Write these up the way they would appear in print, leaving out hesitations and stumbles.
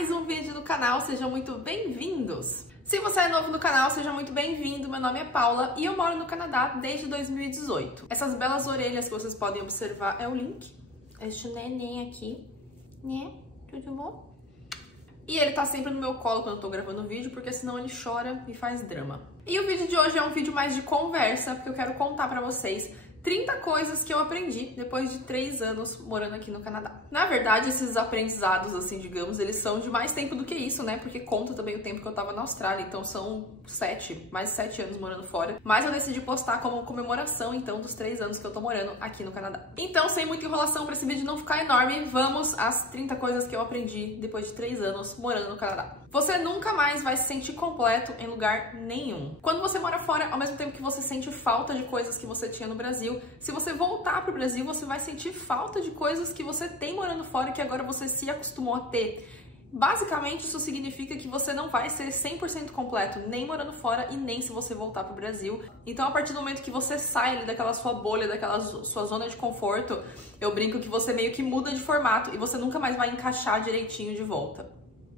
mais um vídeo do canal, sejam muito bem-vindos! Se você é novo no canal, seja muito bem-vindo, meu nome é Paula e eu moro no Canadá desde 2018. Essas belas orelhas que vocês podem observar é o Link, este neném aqui, né? Tudo bom? E ele tá sempre no meu colo quando eu tô gravando o vídeo, porque senão ele chora e faz drama. E o vídeo de hoje é um vídeo mais de conversa, porque eu quero contar pra vocês 30 coisas que eu aprendi depois de 3 anos morando aqui no Canadá. Na verdade, esses aprendizados, assim, digamos, eles são de mais tempo do que isso, né? Porque conta também o tempo que eu tava na Austrália, então são mais de 7 anos morando fora. Mas eu decidi postar como comemoração, então, dos 3 anos que eu tô morando aqui no Canadá. Então, sem muita enrolação pra esse vídeo não ficar enorme, vamos às 30 coisas que eu aprendi depois de 3 anos morando no Canadá. Você nunca mais vai se sentir completo em lugar nenhum. Quando você mora fora, ao mesmo tempo que você sente falta de coisas que você tinha no Brasil, se você voltar pro Brasil, você vai sentir falta de coisas que você tem morando fora e que agora você se acostumou a ter. Basicamente, isso significa que você não vai ser 100% completo, nem morando fora e nem se você voltar pro Brasil. Então, a partir do momento que você sai ali daquela sua bolha, daquela sua zona de conforto, eu brinco que você meio que muda de formato e você nunca mais vai encaixar direitinho de volta.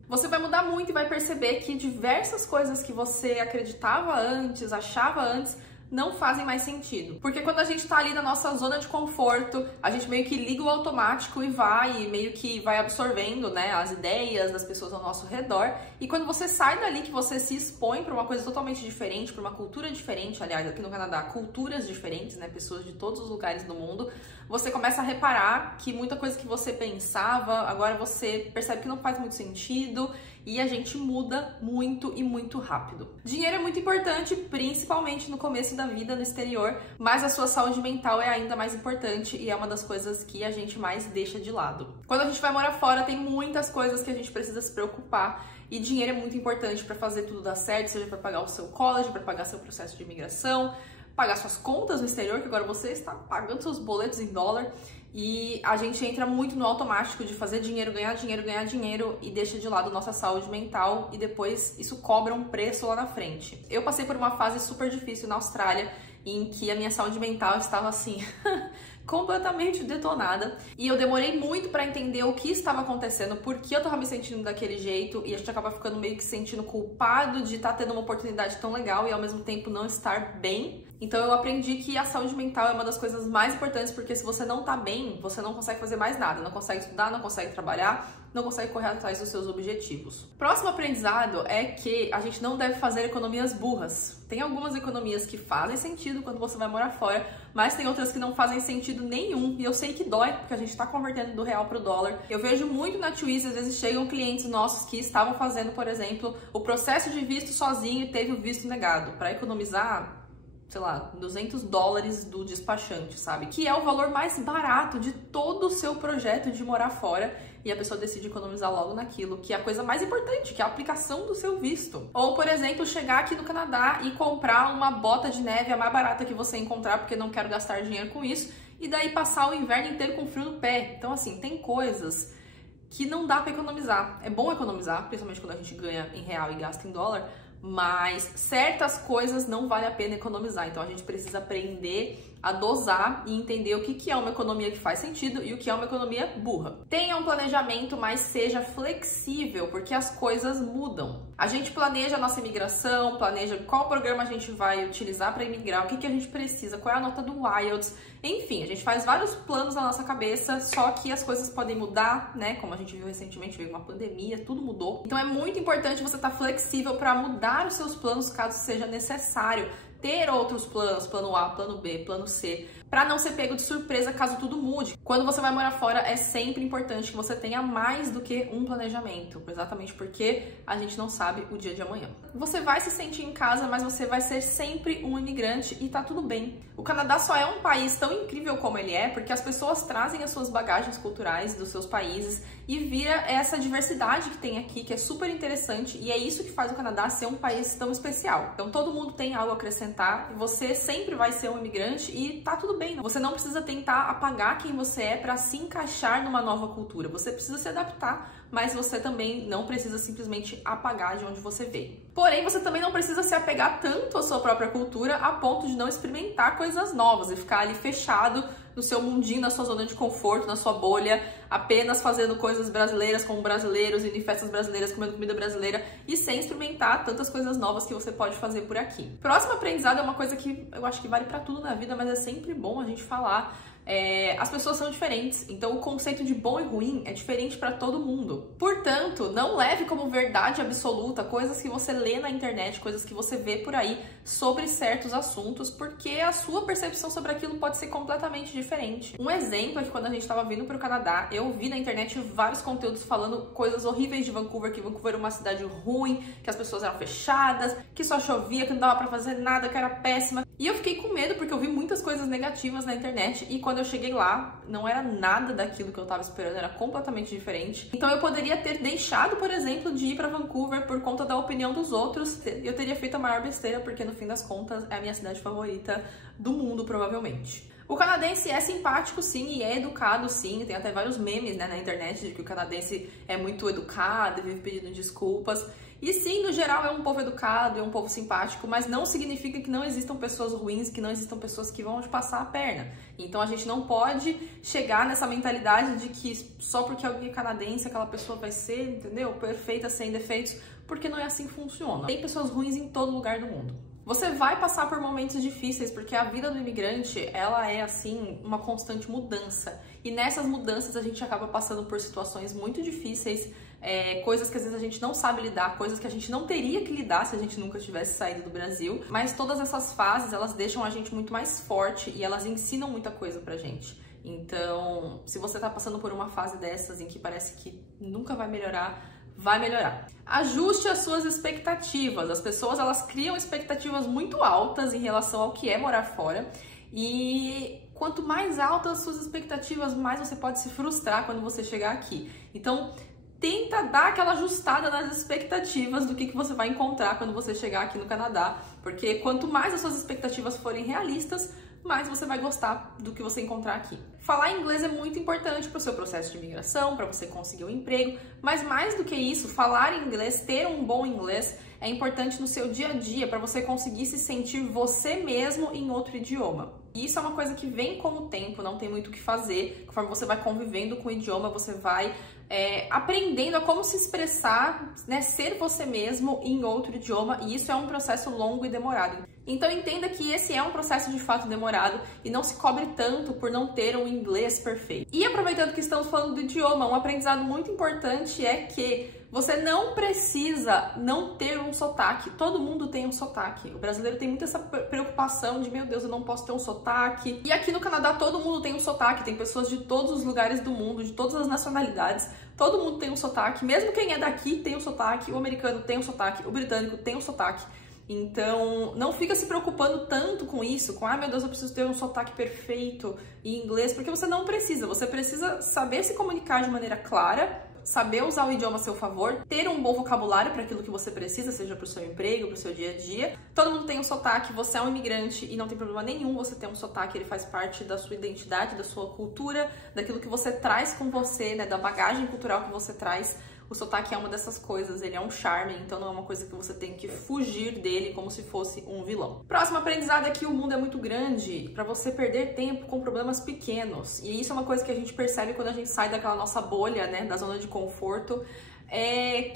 Você vai mudar muito e vai perceber que diversas coisas que você acreditava antes, achava antes, não fazem mais sentido. Porque quando a gente tá ali na nossa zona de conforto, a gente meio que liga o automático e meio que vai absorvendo, né, as ideias das pessoas ao nosso redor. E quando você sai dali, que você se expõe para uma coisa totalmente diferente, para uma cultura diferente, aliás, aqui no Canadá, culturas diferentes, né, pessoas de todos os lugares do mundo, você começa a reparar que muita coisa que você pensava, agora você percebe que não faz muito sentido e a gente muda muito e muito rápido. Dinheiro é muito importante, principalmente no começo da vida no exterior, mas a sua saúde mental é ainda mais importante e é uma das coisas que a gente mais deixa de lado. Quando a gente vai morar fora, tem muitas coisas que a gente precisa se preocupar e dinheiro é muito importante para fazer tudo dar certo, seja para pagar o seu college, para pagar seu processo de imigração, pagar suas contas no exterior, que agora você está pagando seus boletos em dólar. E a gente entra muito no automático de fazer dinheiro, ganhar dinheiro e deixa de lado nossa saúde mental e depois isso cobra um preço lá na frente. Eu passei por uma fase super difícil na Austrália em que a minha saúde mental estava assim completamente detonada e eu demorei muito pra entender o que estava acontecendo, por que eu tava me sentindo daquele jeito e a gente acaba ficando meio que se sentindo culpado de estar tendo uma oportunidade tão legal e ao mesmo tempo não estar bem. Então eu aprendi que a saúde mental é uma das coisas mais importantes, porque se você não tá bem, você não consegue fazer mais nada, não consegue estudar, não consegue trabalhar, não consegue correr atrás dos seus objetivos. Próximo aprendizado é que a gente não deve fazer economias burras. Tem algumas economias que fazem sentido quando você vai morar fora, mas tem outras que não fazem sentido nenhum. E eu sei que dói, porque a gente tá convertendo do real pro dólar. Eu vejo muito na Twizy, às vezes chegam clientes nossos que estavam fazendo, por exemplo, o processo de visto sozinho e teve o visto negado. Para economizar, sei lá, $200 do despachante, sabe? Que é o valor mais barato de todo o seu projeto de morar fora e a pessoa decide economizar logo naquilo, que é a coisa mais importante, que é a aplicação do seu visto. Ou, por exemplo, chegar aqui no Canadá e comprar uma bota de neve a mais barata que você encontrar, porque não quero gastar dinheiro com isso, e daí passar o inverno inteiro com frio no pé. Então, assim, tem coisas que não dá pra economizar. É bom economizar, principalmente quando a gente ganha em real e gasta em dólar, mas certas coisas não vale a pena economizar. Então a gente precisa aprender a dosar e entender o que é uma economia que faz sentido e o que é uma economia burra. Tenha um planejamento, mas seja flexível, porque as coisas mudam. A gente planeja a nossa imigração, planeja qual programa a gente vai utilizar para imigrar, o que a gente precisa, qual é a nota do IELTS, enfim, a gente faz vários planos na nossa cabeça, só que as coisas podem mudar, né? Como a gente viu recentemente, veio uma pandemia, tudo mudou. Então é muito importante você estar flexível para mudar os seus planos caso seja necessário. Ter outros planos, plano A, plano B, plano C, para não ser pego de surpresa caso tudo mude. Quando você vai morar fora, é sempre importante que você tenha mais do que um planejamento, exatamente porque a gente não sabe o dia de amanhã. Você vai se sentir em casa, mas você vai ser sempre um imigrante e tá tudo bem. O Canadá só é um país tão incrível como ele é, porque as pessoas trazem as suas bagagens culturais dos seus países e vira essa diversidade que tem aqui, que é super interessante, e é isso que faz o Canadá ser um país tão especial. Então todo mundo tem algo a acrescentar, e você sempre vai ser um imigrante e tá tudo bem. Você não precisa tentar apagar quem você é para se encaixar numa nova cultura, você precisa se adaptar mas você também não precisa simplesmente apagar de onde você veio. Porém, você também não precisa se apegar tanto à sua própria cultura a ponto de não experimentar coisas novas e ficar ali fechado no seu mundinho, na sua zona de conforto, na sua bolha, apenas fazendo coisas brasileiras como brasileiros, indo em festas brasileiras, comendo comida brasileira e sem experimentar tantas coisas novas que você pode fazer por aqui. Próximo aprendizado é uma coisa que eu acho que vale pra tudo na vida, mas é sempre bom a gente falar. As pessoas são diferentes, então o conceito de bom e ruim é diferente para todo mundo. Portanto, não leve como verdade absoluta coisas que você lê na internet, coisas que você vê por aí sobre certos assuntos, porque a sua percepção sobre aquilo pode ser completamente diferente. Um exemplo é que quando a gente estava vindo para o Canadá, eu vi na internet vários conteúdos falando coisas horríveis de Vancouver, que Vancouver era uma cidade ruim, que as pessoas eram fechadas, que só chovia, que não dava para fazer nada, que era péssima. E eu fiquei com medo porque eu vi muitas coisas negativas na internet e quando eu cheguei lá, não era nada daquilo que eu tava esperando, era completamente diferente. Então eu poderia ter deixado, por exemplo, de ir para Vancouver por conta da opinião dos outros. Eu teria feito a maior besteira, porque no fim das contas é a minha cidade favorita do mundo, provavelmente. O canadense é simpático, sim, e é educado, sim. Tem até vários memes, né, na internet de que o canadense é muito educado e vive pedindo desculpas. E sim, no geral é um povo educado, é um povo simpático, mas não significa que não existam pessoas ruins, que não existam pessoas que vão te passar a perna. Então a gente não pode chegar nessa mentalidade de que só porque alguém é canadense aquela pessoa vai ser, entendeu? Perfeita, sem defeitos, porque não é assim que funciona. Tem pessoas ruins em todo lugar do mundo. Você vai passar por momentos difíceis, porque a vida do imigrante, ela é, assim, uma constante mudança. E nessas mudanças a gente acaba passando por situações muito difíceis, coisas que às vezes a gente não sabe lidar, coisas que a gente não teria que lidar se a gente nunca tivesse saído do Brasil. Mas todas essas fases, elas deixam a gente muito mais forte e elas ensinam muita coisa pra gente. Então, se você tá passando por uma fase dessas em que parece que nunca vai melhorar, vai melhorar. Ajuste as suas expectativas. As pessoas, elas criam expectativas muito altas em relação ao que é morar fora e quanto mais altas as suas expectativas, mais você pode se frustrar quando você chegar aqui. Então, tenta dar aquela ajustada nas expectativas do que você vai encontrar quando você chegar aqui no Canadá, porque quanto mais as suas expectativas forem realistas, mais você vai gostar do que você encontrar aqui. Falar inglês é muito importante para o seu processo de imigração, para você conseguir um emprego, mas mais do que isso, falar inglês, ter um bom inglês, é importante no seu dia a dia para você conseguir se sentir você mesmo em outro idioma. E isso é uma coisa que vem com o tempo, não tem muito o que fazer. Conforme você vai convivendo com o idioma, você vai aprendendo a como se expressar, né, ser você mesmo em outro idioma, e isso é um processo longo e demorado. Então entenda que esse é um processo de fato demorado e não se cobre tanto por não ter um inglês perfeito. E aproveitando que estamos falando do idioma, um aprendizado muito importante é que você não precisa não ter um sotaque. Todo mundo tem um sotaque. O brasileiro tem muito essa preocupação de, meu Deus, eu não posso ter um sotaque. E aqui no Canadá todo mundo tem um sotaque. Tem pessoas de todos os lugares do mundo, de todas as nacionalidades. Todo mundo tem um sotaque. Mesmo quem é daqui tem um sotaque. O americano tem um sotaque. O britânico tem um sotaque. Então, não fica se preocupando tanto com isso, com, meu Deus, eu preciso ter um sotaque perfeito em inglês, porque você não precisa. Você precisa saber se comunicar de maneira clara, saber usar o idioma a seu favor, ter um bom vocabulário para aquilo que você precisa, seja para o seu emprego, para o seu dia a dia. Todo mundo tem um sotaque, você é um imigrante e não tem problema nenhum você ter um sotaque, ele faz parte da sua identidade, da sua cultura, daquilo que você traz com você, né, da bagagem cultural que você traz. O sotaque é uma dessas coisas, ele é um charme, então não é uma coisa que você tem que fugir dele como se fosse um vilão. Próximo aprendizado é que o mundo é muito grande para você perder tempo com problemas pequenos. E isso é uma coisa que a gente percebe quando a gente sai daquela nossa bolha, né, da zona de conforto,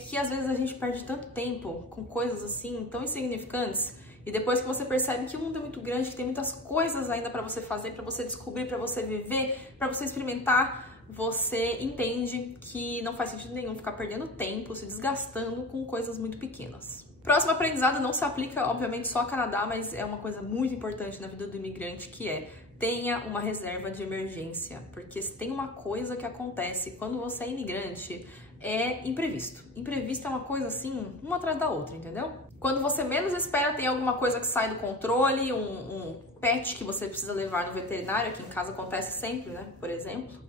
que às vezes a gente perde tanto tempo com coisas assim tão insignificantes. E depois que você percebe que o mundo é muito grande, que tem muitas coisas ainda para você fazer, para você descobrir, para você viver, para você experimentar, você entende que não faz sentido nenhum ficar perdendo tempo, se desgastando com coisas muito pequenas. Próximo aprendizado não se aplica, obviamente, só ao Canadá, mas é uma coisa muito importante na vida do imigrante, que é tenha uma reserva de emergência, porque se tem uma coisa que acontece quando você é imigrante, é imprevisto. Imprevisto é uma coisa assim, uma atrás da outra, entendeu? Quando você menos espera, tem alguma coisa que sai do controle, um pet que você precisa levar no veterinário, que em casa acontece sempre, né, por exemplo.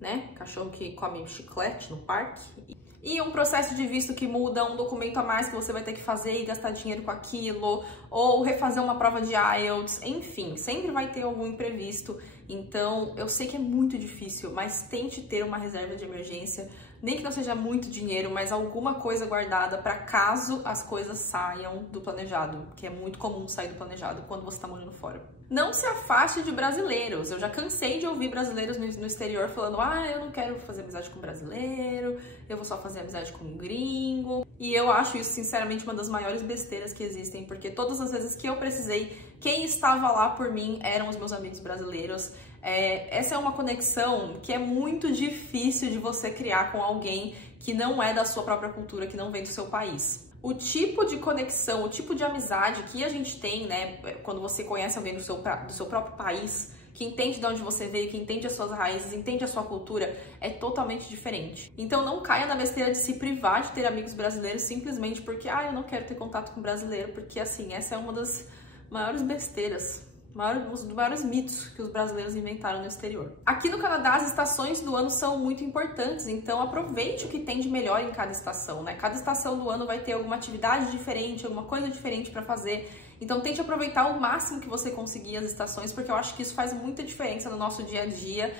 Né? Cachorro que come chiclete no parque. E um processo de visto que muda, um documento a mais que você vai ter que fazer e gastar dinheiro com aquilo, ou refazer uma prova de IELTS, enfim, sempre vai ter algum imprevisto. Então, eu sei que é muito difícil, mas tente ter uma reserva de emergência, nem que não seja muito dinheiro, mas alguma coisa guardada para caso as coisas saiam do planejado, que é muito comum sair do planejado quando você está morando fora. Não se afaste de brasileiros. Eu já cansei de ouvir brasileiros no exterior falando: eu não quero fazer amizade com brasileiro, eu vou só fazer amizade com gringo. E eu acho isso, sinceramente, uma das maiores besteiras que existem, porque todas as vezes que eu precisei, quem estava lá por mim eram os meus amigos brasileiros. Essa é uma conexão que é muito difícil de você criar com alguém que não é da sua própria cultura, que não vem do seu país. O tipo de conexão, o tipo de amizade que a gente tem, né, quando você conhece alguém do seu próprio país, que entende de onde você veio, que entende as suas raízes, entende a sua cultura, é totalmente diferente. Então não caia na besteira de se privar de ter amigos brasileiros simplesmente porque, eu não quero ter contato com brasileiro, porque assim, essa é uma das maiores besteiras, um dos maiores mitos que os brasileiros inventaram no exterior. Aqui no Canadá, as estações do ano são muito importantes, então aproveite o que tem de melhor em cada estação, né? Cada estação do ano vai ter alguma atividade diferente, alguma coisa diferente para fazer. Então tente aproveitar o máximo que você conseguir as estações, porque eu acho que isso faz muita diferença no nosso dia a dia.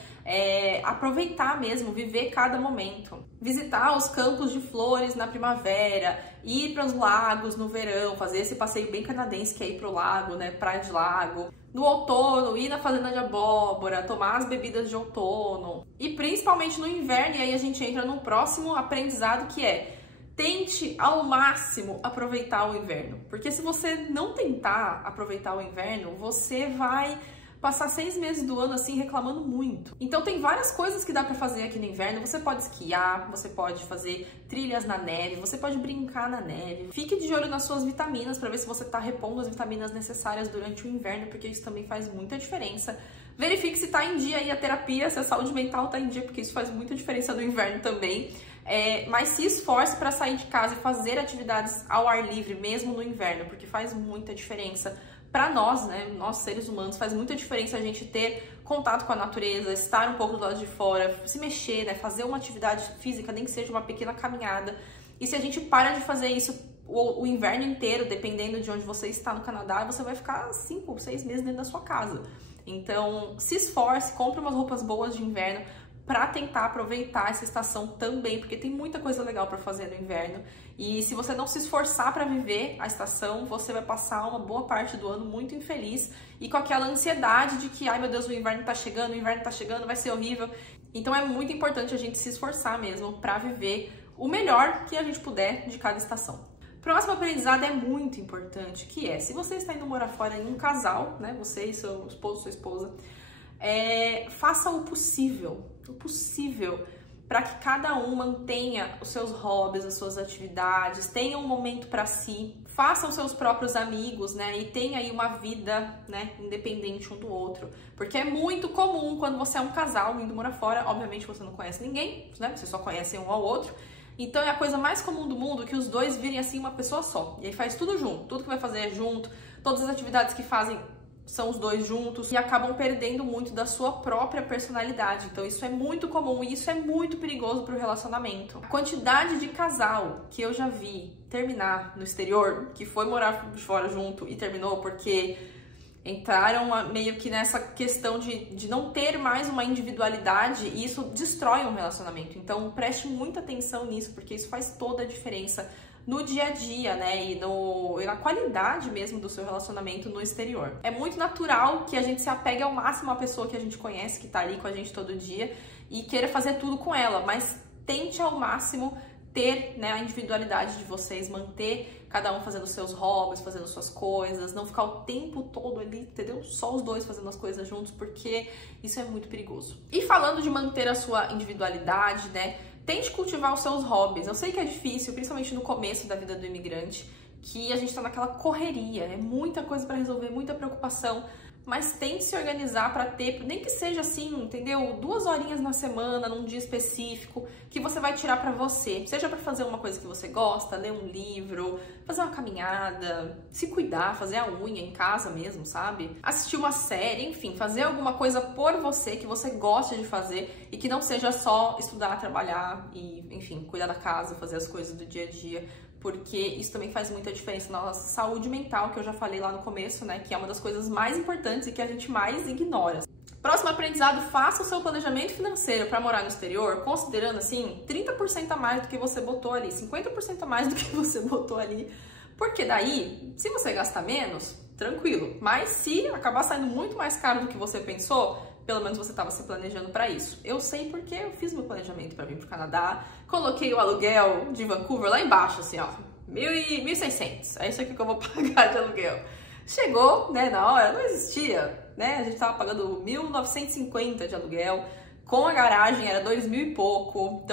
Aproveitar mesmo, viver cada momento. Visitar os campos de flores na primavera, ir para os lagos no verão, fazer esse passeio bem canadense que é ir pro lago, né? Praia de lago. No outono, ir na fazenda de abóbora, tomar as bebidas de outono. E principalmente no inverno, e aí a gente entra no próximo aprendizado que é: tente ao máximo aproveitar o inverno. Porque se você não tentar aproveitar o inverno, você vai passar 6 meses do ano assim reclamando muito. Então tem várias coisas que dá pra fazer aqui no inverno. Você pode esquiar, você pode fazer trilhas na neve, você pode brincar na neve. Fique de olho nas suas vitaminas para ver se você tá repondo as vitaminas necessárias durante o inverno, porque isso também faz muita diferença. Verifique se tá em dia aí a terapia, se a saúde mental tá em dia, porque isso faz muita diferença no inverno também. Mas se esforce para sair de casa e fazer atividades ao ar livre, mesmo no inverno, porque faz muita diferença para nós, né? Nós seres humanos, faz muita diferença a gente ter contato com a natureza, estar um pouco do lado de fora, se mexer, né? Fazer uma atividade física, nem que seja uma pequena caminhada. E se a gente para de fazer isso o inverno inteiro, dependendo de onde você está no Canadá, você vai ficar 5 ou 6 meses dentro da sua casa. Então, se esforce, compre umas roupas boas de inverno para tentar aproveitar essa estação também, porque tem muita coisa legal para fazer no inverno. E se você não se esforçar para viver a estação, você vai passar uma boa parte do ano muito infeliz e com aquela ansiedade de que, ai meu Deus, o inverno tá chegando, vai ser horrível. Então é muito importante a gente se esforçar mesmo para viver o melhor que a gente puder de cada estação. Próximo aprendizado é muito importante, que é: se você está indo morar fora em um casal, né, você e seu esposo, sua esposa, faça o possível para que cada um mantenha os seus hobbies, as suas atividades, tenha um momento para si, faça os seus próprios amigos, né, e tenha aí uma vida, né, independente um do outro, porque é muito comum quando você é um casal indo morar fora, obviamente você não conhece ninguém, né, você só conhece um ao outro. Então é a coisa mais comum do mundo que os dois virem assim uma pessoa só. E aí faz tudo junto, tudo que vai fazer é junto, todas as atividades que fazem são os dois juntos e acabam perdendo muito da sua própria personalidade. Então isso é muito comum e isso é muito perigoso para o relacionamento. A quantidade de casal que eu já vi terminar no exterior, que foi morar fora junto e terminou porque entraram meio que nessa questão de não ter mais uma individualidade, e isso destrói um relacionamento. Então preste muita atenção nisso, porque isso faz toda a diferença no dia a dia, né, e na qualidade mesmo do seu relacionamento no exterior. É muito natural que a gente se apegue ao máximo à pessoa que a gente conhece, que tá ali com a gente todo dia, e queira fazer tudo com ela, mas tente ao máximo ter, né, a individualidade de vocês, manter cada um fazendo seus hobbies, fazendo suas coisas, não ficar o tempo todo ali, entendeu? Só os dois fazendo as coisas juntos, porque isso é muito perigoso. E falando de manter a sua individualidade, né, tente cultivar os seus hobbies. Eu sei que é difícil, principalmente no começo da vida do imigrante, que a gente tá naquela correria, é muita coisa para resolver, muita preocupação, mas tente se organizar para ter, nem que seja assim, entendeu? 2 horinhas na semana, num dia específico, que você vai tirar para você. Seja para fazer uma coisa que você gosta, ler um livro, fazer uma caminhada, se cuidar, fazer a unha em casa mesmo, sabe? Assistir uma série, enfim, fazer alguma coisa por você, que você goste de fazer e que não seja só estudar, trabalhar e, enfim, cuidar da casa, fazer as coisas do dia a dia. Porque isso também faz muita diferença na nossa saúde mental, que eu já falei lá no começo, né? Que é uma das coisas mais importantes e que a gente mais ignora. Próximo aprendizado, faça o seu planejamento financeiro para morar no exterior, considerando assim 30% a mais do que você botou ali, 50% a mais do que você botou ali, porque daí, se você gastar menos, tranquilo, mas se acabar saindo muito mais caro do que você pensou, pelo menos você estava se planejando para isso. Eu sei porque eu fiz meu planejamento para vir para o Canadá, coloquei o aluguel de Vancouver lá embaixo, assim, ó, 1.600, é isso aqui que eu vou pagar de aluguel. Chegou, né, na hora, não existia, né, a gente tava pagando 1.950 de aluguel, com a garagem era 2.000 e pouco,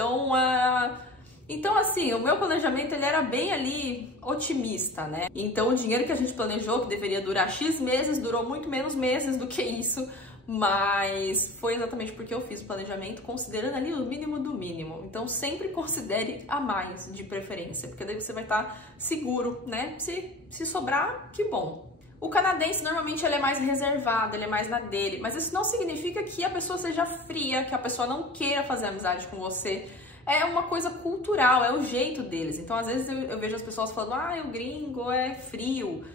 então assim, o meu planejamento ele era bem ali otimista, né, então o dinheiro que a gente planejou, que deveria durar X meses, durou muito menos meses do que isso, mas foi exatamente porque eu fiz o planejamento considerando ali o mínimo do mínimo. Então sempre considere a mais de preferência, porque daí você vai estar seguro, né? Se sobrar, que bom. O canadense normalmente ele é mais reservado, ele é mais na dele, mas isso não significa que a pessoa seja fria, que a pessoa não queira fazer amizade com você. É uma coisa cultural, é o jeito deles. Então às vezes eu vejo as pessoas falando, o gringo é frio.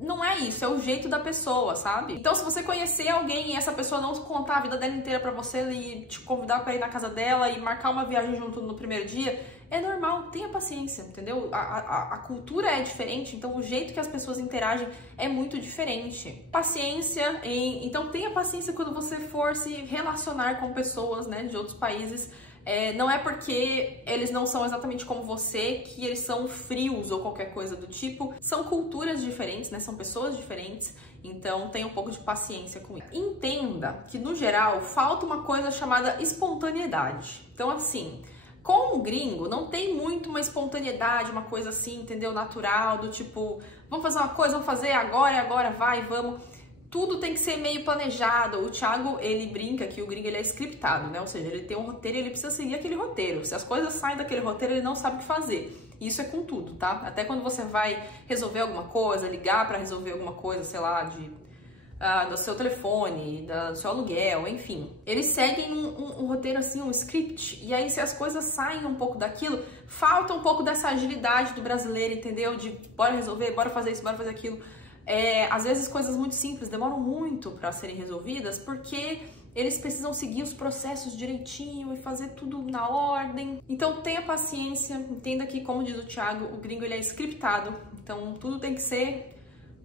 Não é isso, é o jeito da pessoa, sabe? Então, se você conhecer alguém e essa pessoa não contar a vida dela inteira pra você e te convidar pra ir na casa dela e marcar uma viagem junto no primeiro dia, é normal, tenha paciência, entendeu? A cultura é diferente, então o jeito que as pessoas interagem é muito diferente. Paciência, então tenha paciência quando você for se relacionar com pessoas, né, de outros países. Não é porque eles não são exatamente como você que eles são frios ou qualquer coisa do tipo. São culturas diferentes, né? São pessoas diferentes. Então tenha um pouco de paciência com isso. Entenda que, no geral, falta uma coisa chamada espontaneidade. Então, assim, com o gringo não tem muito uma espontaneidade, uma coisa assim, entendeu? Natural, do tipo, vamos fazer uma coisa, vamos fazer agora, vai, vamos. Tudo tem que ser meio planejado. O Thiago, ele brinca que o gringo ele é scriptado, né? Ou seja, ele tem um roteiro e ele precisa seguir aquele roteiro. Se as coisas saem daquele roteiro, ele não sabe o que fazer. E isso é com tudo, tá? Até quando você vai resolver alguma coisa, ligar pra resolver alguma coisa, sei lá, do seu telefone, do seu aluguel, enfim. Eles seguem um roteiro assim, um script. E aí, se as coisas saem um pouco daquilo, falta um pouco dessa agilidade do brasileiro, entendeu? De bora resolver, bora fazer isso, bora fazer aquilo. Às vezes coisas muito simples demoram muito para serem resolvidas porque eles precisam seguir os processos direitinho e fazer tudo na ordem. Então tenha paciência, entenda que, como diz o Thiago, o gringo ele é scriptado, então tudo tem que ser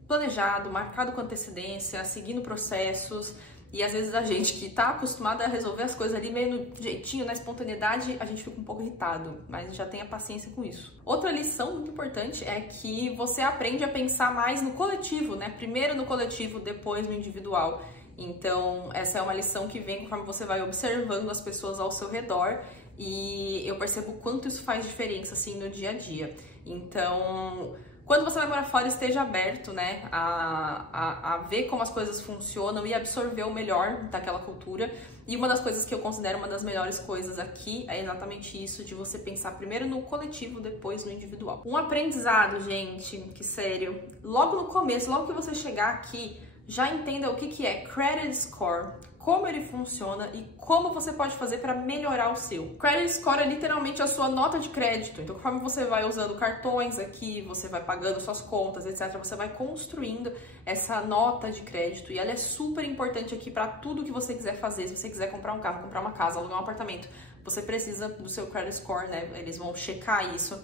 planejado, marcado com antecedência, seguindo processos. E às vezes a gente que tá acostumado a resolver as coisas ali meio no jeitinho, na espontaneidade, a gente fica um pouco irritado, mas já tenha paciência com isso. Outra lição muito importante é que você aprende a pensar mais no coletivo, né? Primeiro no coletivo, depois no individual. Então, essa é uma lição que vem conforme você vai observando as pessoas ao seu redor e eu percebo o quanto isso faz diferença, assim, no dia a dia. Então, quando você vai morar fora, esteja aberto, né, a ver como as coisas funcionam e absorver o melhor daquela cultura. E uma das coisas que eu considero uma das melhores coisas aqui é exatamente isso, de você pensar primeiro no coletivo, depois no individual. Um aprendizado, gente, que sério, logo no começo, logo que você chegar aqui, já entenda o que é Credit Score, como ele funciona e como você pode fazer para melhorar o seu. Credit Score é literalmente a sua nota de crédito. Então, conforme você vai usando cartões aqui, você vai pagando suas contas, etc., você vai construindo essa nota de crédito e ela é super importante aqui para tudo que você quiser fazer. Se você quiser comprar um carro, comprar uma casa, alugar um apartamento, você precisa do seu Credit Score, né? Eles vão checar isso.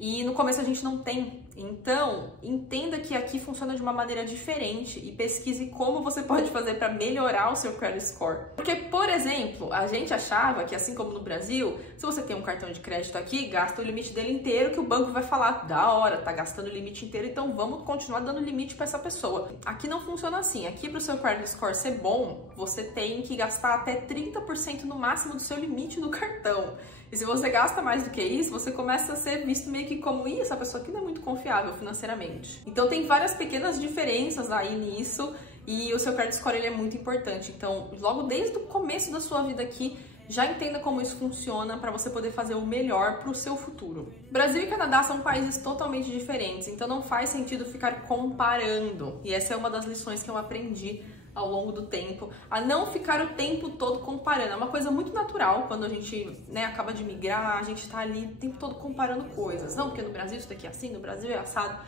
E no começo a gente não tem. Então, entenda que aqui funciona de uma maneira diferente e pesquise como você pode fazer para melhorar o seu credit score. Porque, por exemplo, a gente achava que, assim como no Brasil, se você tem um cartão de crédito aqui, gasta o limite dele inteiro, que o banco vai falar, da hora, tá gastando o limite inteiro, então vamos continuar dando limite para essa pessoa. Aqui não funciona assim. Aqui, para o seu credit score ser bom, você tem que gastar até 30% no máximo do seu limite do cartão. E se você gasta mais do que isso, você começa a ser visto meio que como, essa pessoa aqui não é muito confiável financeiramente. Então tem várias pequenas diferenças aí nisso e o seu credit score ele é muito importante. Então, logo desde o começo da sua vida aqui, já entenda como isso funciona para você poder fazer o melhor para o seu futuro. Brasil e Canadá são países totalmente diferentes, então não faz sentido ficar comparando. E essa é uma das lições que eu aprendi ao longo do tempo, a não ficar o tempo todo comparando. É uma coisa muito natural quando a gente, né, acaba de migrar, a gente tá ali o tempo todo comparando coisas. Não, porque no Brasil isso daqui é assim, no Brasil é assado.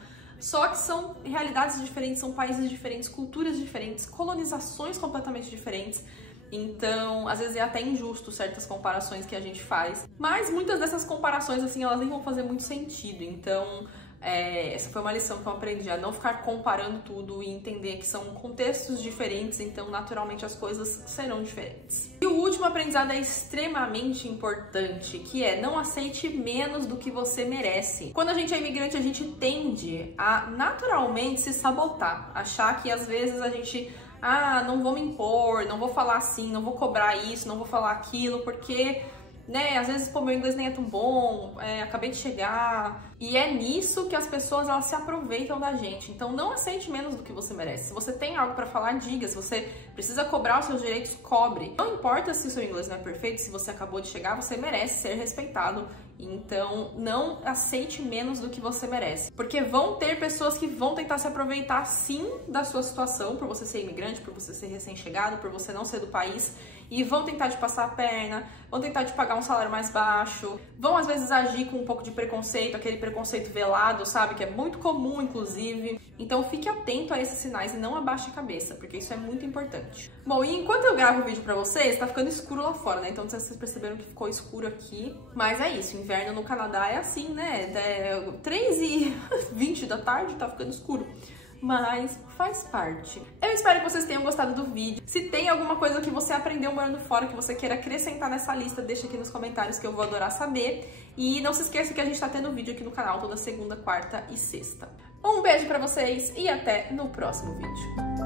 Só que são realidades diferentes, são países diferentes, culturas diferentes, colonizações completamente diferentes. Então, às vezes é até injusto certas comparações que a gente faz. Mas muitas dessas comparações, assim, elas nem vão fazer muito sentido. Então, essa foi uma lição que eu aprendi, a não ficar comparando tudo e entender que são contextos diferentes, então naturalmente as coisas serão diferentes. E o último aprendizado é extremamente importante, que é não aceite menos do que você merece. Quando a gente é imigrante, a gente tende a naturalmente se sabotar, achar que às vezes a gente não vou me impor, não vou falar assim, não vou cobrar isso, não vou falar aquilo, porque às vezes, pô, meu inglês nem é tão bom, acabei de chegar. E é nisso que as pessoas, elas se aproveitam da gente. Então, não aceite menos do que você merece. Se você tem algo pra falar, diga. Se você precisa cobrar os seus direitos, cobre. Não importa se o seu inglês não é perfeito, se você acabou de chegar, você merece ser respeitado. Então, não aceite menos do que você merece. Porque vão ter pessoas que vão tentar se aproveitar, sim, da sua situação, por você ser imigrante, por você ser recém-chegado, por você não ser do país, e vão tentar te passar a perna, vão tentar te pagar um salário mais baixo, vão às vezes agir com um pouco de preconceito, aquele preconceito velado, sabe? Que é muito comum, inclusive. Então fique atento a esses sinais e não abaixe a cabeça, porque isso é muito importante. Bom, e enquanto eu gravo o vídeo pra vocês, tá ficando escuro lá fora, né? Então vocês perceberam que ficou escuro aqui. Mas é isso, inverno no Canadá é assim, né? 3h20 da tarde, tá ficando escuro. Mas faz parte. Eu espero que vocês tenham gostado do vídeo. Se tem alguma coisa que você aprendeu morando fora, que você queira acrescentar nessa lista, deixa aqui nos comentários que eu vou adorar saber. E não se esqueça que a gente tá tendo vídeo aqui no canal toda segunda, quarta e sexta. Um beijo pra vocês e até no próximo vídeo.